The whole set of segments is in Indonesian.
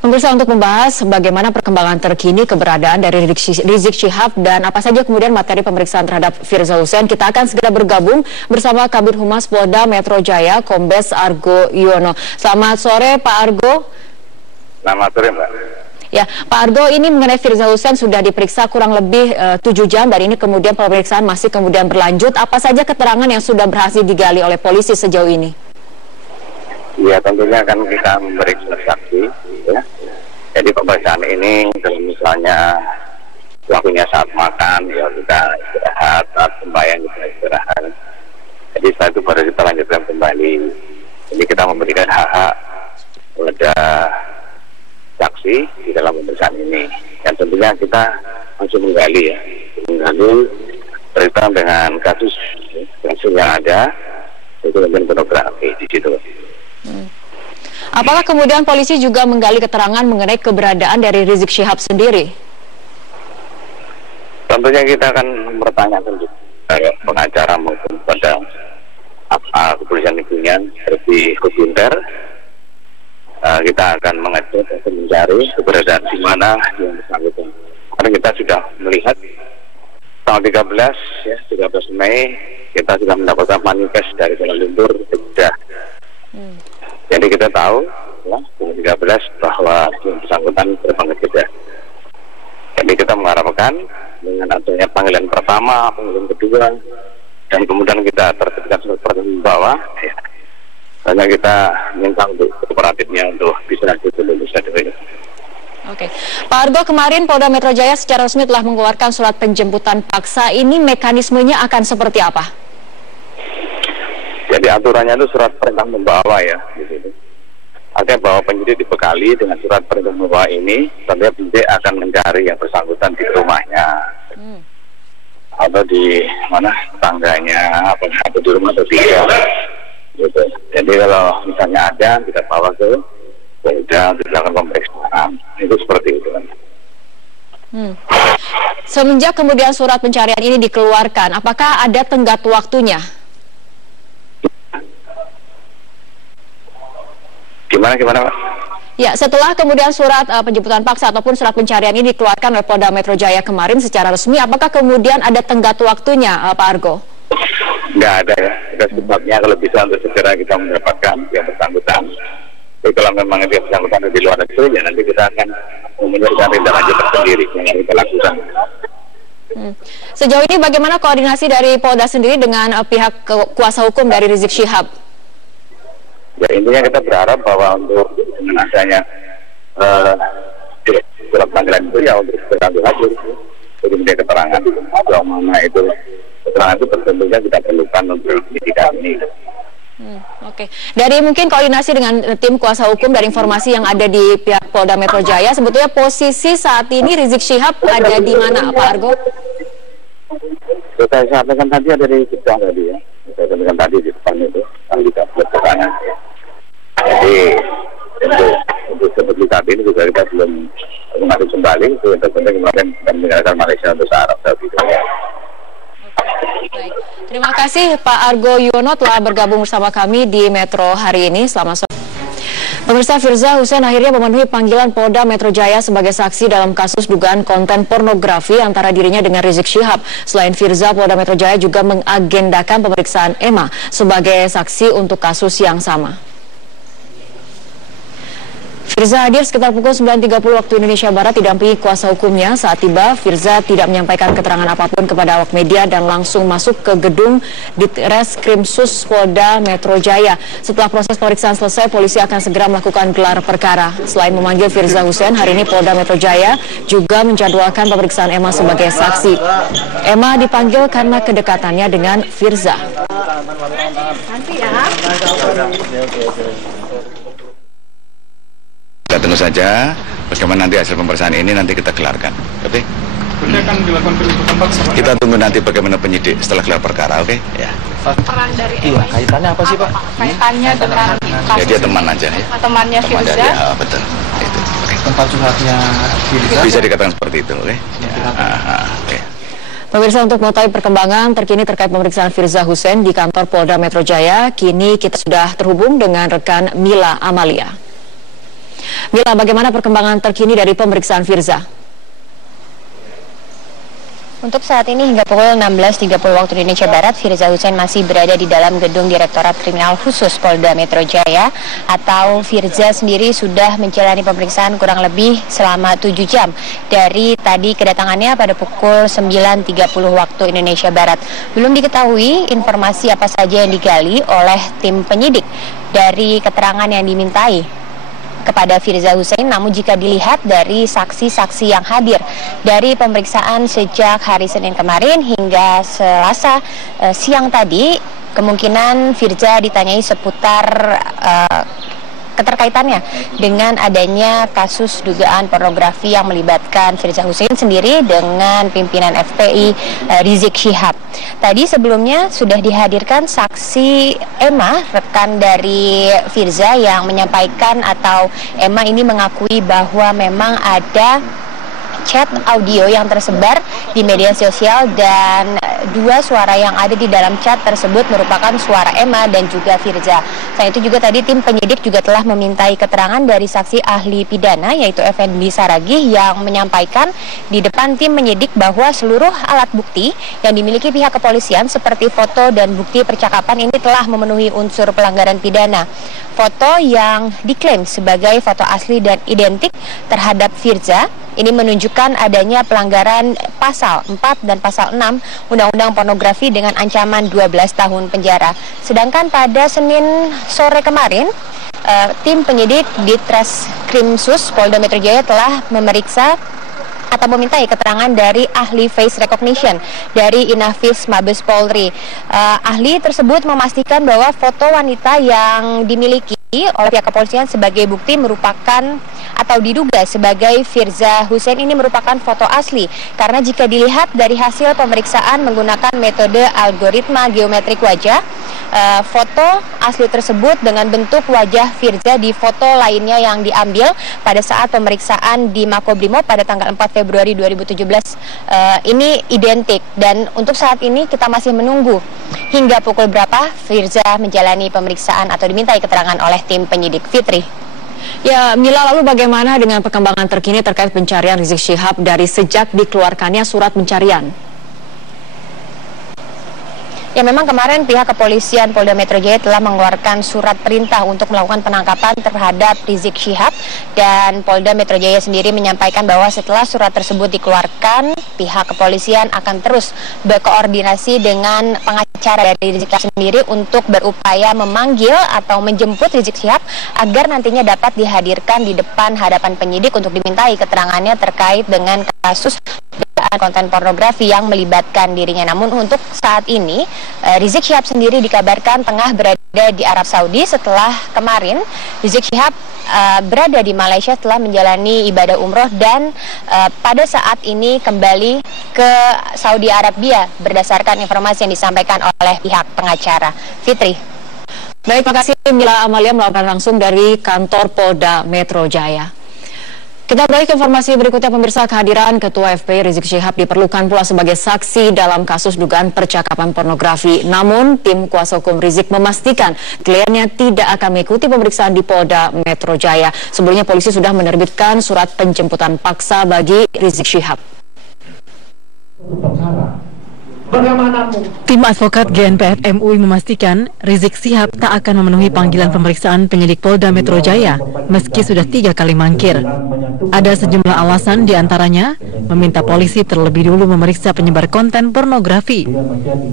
Pemirsa, untuk membahas bagaimana perkembangan terkini keberadaan dari Rizik Syihab dan apa saja kemudian materi pemeriksaan terhadap Firza Hussein, kita akan segera bergabung bersama Kabid Humas Polda Metro Jaya, Kombes Argo Yuwono. Selamat sore, Pak Argo. Selamat sore, Mbak. Ya, Pak Argo, ini mengenai Firza Hussein sudah diperiksa kurang lebih 7 jam dan ini kemudian pemeriksaan masih kemudian berlanjut. Apa saja keterangan yang sudah berhasil digali oleh polisi sejauh ini? Ya, tentunya kan kita memeriksa saksi, ya. Jadi pemeriksaan ini, kalau misalnya waktunya saat makan, ya kita istirahat, saat sembahyang kita istirahat. Jadi setelah itu baru kita lanjutkan kembali. Jadi kita memberikan hak-hak kepada saksi di dalam pemeriksaan ini. Dan tentunya kita langsung menggali berkaitan dengan kasus yang ada, itu mungkin pornografi di situ. Apakah kemudian polisi juga menggali keterangan mengenai keberadaan dari Rizik Syihab sendiri? Tentunya kita akan bertanyakan pengacara maupun pada kepolisian lingkungan seperti Kubinter. Kita akan mengecek atau mencari keberadaan di mana yang bersangkutan. Karena kita sudah melihat tanggal 13 Mei kita sudah mendapatkan manifest dari Kuala Lumpur Jeddah. Jadi kita tahu ya, 13 bahwa yang bersangkutan terbang ke Jeddah. Jadi kita mengharapkan dengan adanya panggilan pertama, panggilan kedua, dan kemudian kita tertibkan surat perintah bawah, ya, hanya kita minta untuk kooperatifnya untuk bisa Indonesia dulu. Oke, Pak Argo, kemarin Polda Metro Jaya secara resmi telah mengeluarkan surat penjemputan paksa. Ini mekanismenya akan seperti apa? Jadi aturannya itu surat perintah membawa ya, di sini. Artinya bahwa penyidik dibekali dengan surat perintah membawa ini, tentunya penyidik akan mencari yang bersangkutan di rumahnya, atau di mana tetangganya, atau di rumah atau tidak. Gitu. Jadi kalau misalnya ada, kita bawa ke Polda untuk dilakukan pemeriksaan. Itu seperti itu kan. Semenjak kemudian surat pencarian ini dikeluarkan, apakah ada tenggat waktunya? Gimana Pak? Ya, setelah kemudian surat penjemputan paksa ataupun surat pencarian ini dikeluarkan oleh Polda Metro Jaya kemarin secara resmi, apakah kemudian ada tenggat waktunya, Pak Argo? Nggak ada ya. Kita sebabnya kalau bisa untuk segera kita mendapatkan yang bersangkutan. Jadi kalau memang yang bersangkutan di luar negeri, ya nanti kita akan menyuruhkan tindak lanjut tersendiri yang kita lakukan. Sejauh ini bagaimana koordinasi dari Polda sendiri dengan pihak kuasa hukum dari Rizik Syihab? Ya, intinya kita berharap bahwa untuk dengan adanya surat panggilan itu ya untuk segera hadir untuk menjadi keterangan bahwa mana itu keterangan itu tentunya kita perlukan untuk penyidikan ini. Oke. Dari mungkin koordinasi dengan tim kuasa hukum dari informasi yang ada di pihak Polda Metro Jaya, sebetulnya posisi saat ini Rizik Syihab ada di mana, Pak Argo? Saya sampaikan tadi ada di Jeddah tadi ya. Saya sampaikan tadi di depan itu yang kita buat keterangan. Jadi untuk seperti saat ini juga kita belum mengatur kembali. Tentunya kemarin kita meninggalkan Malaysia untuk ke Arab Saudi. Baik. Terima kasih Pak Argo Yuwono telah bergabung bersama kami di Metro hari ini. Selamat sore. Pemirsa, Firza Hussein akhirnya memenuhi panggilan Polda Metro Jaya sebagai saksi dalam kasus dugaan konten pornografi antara dirinya dengan Rizik Syihab. Selain Firza, Polda Metro Jaya juga mengagendakan pemeriksaan Emma sebagai saksi untuk kasus yang sama. Firza hadir sekitar pukul 9.30 waktu Indonesia Barat didampingi kuasa hukumnya. Saat tiba, Firza tidak menyampaikan keterangan apapun kepada awak media dan langsung masuk ke gedung Ditreskrimsus Polda Metro Jaya. Setelah proses pemeriksaan selesai, polisi akan segera melakukan gelar perkara. Selain memanggil Firza Hussein, hari ini Polda Metro Jaya juga menjadwalkan pemeriksaan Emma sebagai saksi. Emma dipanggil karena kedekatannya dengan Firza. Nanti ya. Kita tunggu saja bagaimana nanti hasil pemeriksaan ini nanti kita gelarkan, oke? Berarti akan dilakukan penjemputan paksa, Pak? Kita tunggu nanti bagaimana penyidik setelah gelar perkara, oke? Ya. Peran dari Iya, kaitannya apa sih, Pak? Kaitannya dengan Ya, dia teman aja ya. temannya Firza. Ya, betul. Itu. Oke. Tempat curhatnya Firza. Bisa dikatakan seperti itu, oke? Oke. Pemirsa, untuk mengetahui perkembangan terkini terkait pemeriksaan Firza Hussein di kantor Polda Metro Jaya, kini kita sudah terhubung dengan rekan Mila Amalia. Mila, bagaimana perkembangan terkini dari pemeriksaan Firza? Untuk saat ini hingga pukul 16.30 waktu Indonesia Barat, Firza Hussein masih berada di dalam gedung Direktorat Kriminal Khusus Polda Metro Jaya, atau Firza sendiri sudah menjalani pemeriksaan kurang lebih selama 7 jam dari tadi kedatangannya pada pukul 9.30 waktu Indonesia Barat. Belum diketahui informasi apa saja yang digali oleh tim penyidik dari keterangan yang dimintai kepada Firza Hussein, namun jika dilihat dari saksi-saksi yang hadir dari pemeriksaan sejak hari Senin kemarin hingga Selasa siang tadi, kemungkinan Firza ditanyai seputar keterkaitannya dengan adanya kasus dugaan pornografi yang melibatkan Firza Hussein sendiri dengan pimpinan FPI Rizik Syihab. Tadi sebelumnya sudah dihadirkan saksi Emma, rekan dari Firza, yang menyampaikan, atau Emma ini mengakui bahwa memang ada chat audio yang tersebar di media sosial, dan dua suara yang ada di dalam chat tersebut merupakan suara Emma dan juga Firza. Selain itu juga tadi tim penyidik juga telah memintai keterangan dari saksi ahli pidana, yaitu Effendi Saragih, yang menyampaikan di depan tim penyidik bahwa seluruh alat bukti yang dimiliki pihak kepolisian seperti foto dan bukti percakapan ini telah memenuhi unsur pelanggaran pidana. Foto yang diklaim sebagai foto asli dan identik terhadap Firza ini menunjukkan adanya pelanggaran pasal 4 dan pasal 6 Undang-Undang Pornografi dengan ancaman 12 tahun penjara. Sedangkan pada Senin sore kemarin, tim penyidik di Treskrimsus Polda Metro Jaya telah memeriksa atau memintai keterangan dari ahli face recognition dari Inafis Mabes Polri. Ahli tersebut memastikan bahwa foto wanita yang dimiliki oleh pihak kepolisian sebagai bukti merupakan atau diduga sebagai Firza Hussein ini merupakan foto asli, karena jika dilihat dari hasil pemeriksaan menggunakan metode algoritma geometrik wajah, foto asli tersebut dengan bentuk wajah Firza di foto lainnya yang diambil pada saat pemeriksaan di Makobrimob pada tanggal 4 Februari 2017 ini identik. Dan untuk saat ini kita masih menunggu hingga pukul berapa Firza menjalani pemeriksaan atau dimintai keterangan oleh tim penyidik. Fitri. Ya, Mila, lalu bagaimana dengan perkembangan terkini terkait pencarian Rizik Syihab dari sejak dikeluarkannya surat pencarian? Ya, memang kemarin pihak kepolisian Polda Metro Jaya telah mengeluarkan surat perintah untuk melakukan penangkapan terhadap Rizik Syihab, dan Polda Metro Jaya sendiri menyampaikan bahwa setelah surat tersebut dikeluarkan, pihak kepolisian akan terus berkoordinasi dengan pengacara dari Rizik Syihab sendiri untuk berupaya memanggil atau menjemput Rizik Syihab agar nantinya dapat dihadirkan di depan hadapan penyidik untuk dimintai keterangannya terkait dengan kasus konten pornografi yang melibatkan dirinya. Namun untuk saat ini Rizik Syihab sendiri dikabarkan tengah berada di Arab Saudi setelah kemarin Rizik Syihab berada di Malaysia setelah menjalani ibadah umroh, dan pada saat ini kembali ke Saudi Arabia berdasarkan informasi yang disampaikan oleh pihak pengacara. Fitri. Baik, makasih Mila Amalia melaporkan langsung dari kantor Polda Metro Jaya. Kita balik ke informasi berikutnya, pemirsa. Kehadiran Ketua FPI Rizik Syihab diperlukan pula sebagai saksi dalam kasus dugaan percakapan pornografi. Namun, tim kuasa hukum Rizik memastikan kliennya tidak akan mengikuti pemeriksaan di Polda Metro Jaya. Sebelumnya, polisi sudah menerbitkan surat penjemputan paksa bagi Rizik Syihab. Tim advokat GNPF MUI memastikan Rizik Syihab tak akan memenuhi panggilan pemeriksaan penyidik Polda Metro Jaya meski sudah 3 kali mangkir. Ada sejumlah alasan, diantaranya meminta polisi terlebih dulu memeriksa penyebar konten pornografi.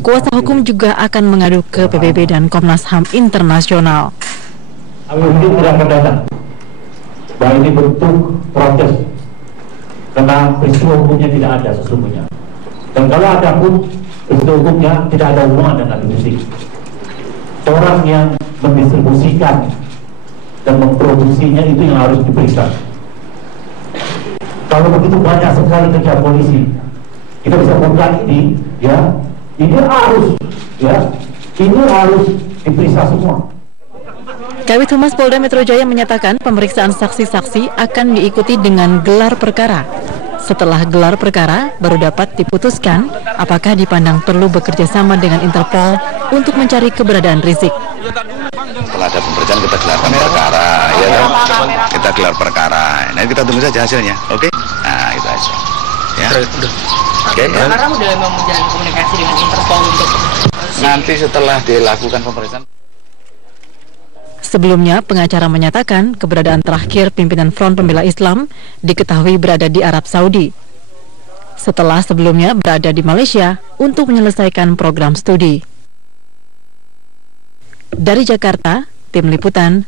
Kuasa hukum juga akan mengadu ke PBB dan Komnas HAM Internasional. Ini tidak akan datang, bahwa ini bentuk protes karena peristiwa hukumnya tidak ada sesungguhnya. Dan kalau ada pun peristiwa hukumnya tidak ada hubungan dengan musik. Orang yang mendistribusikan dan memproduksinya itu yang harus diperiksa. Kalau begitu banyak sekali kerja polisi, kita bisa buka ini, ya, ini harus diperiksa semua. Kabid Humas Polda Metro Jaya menyatakan pemeriksaan saksi-saksi akan diikuti dengan gelar perkara. Setelah gelar perkara, baru dapat diputuskan apakah dipandang perlu bekerja sama dengan Interpol untuk mencari keberadaan Rizik. Setelah ada pemeriksaan kita gelarkan perkara, ya kan? Kita gelar perkara. Nah, kita tunggu saja hasilnya, oke? Nah, itu aja. Ya. Oke. Sekarang udah memang menjalin komunikasi dengan Interpol untuk Nanti setelah dilakukan pemeriksaan. Sebelumnya, pengacara menyatakan keberadaan terakhir pimpinan Front Pembela Islam diketahui berada di Arab Saudi. Setelah sebelumnya berada di Malaysia untuk menyelesaikan program studi. Dari Jakarta, Tim Liputan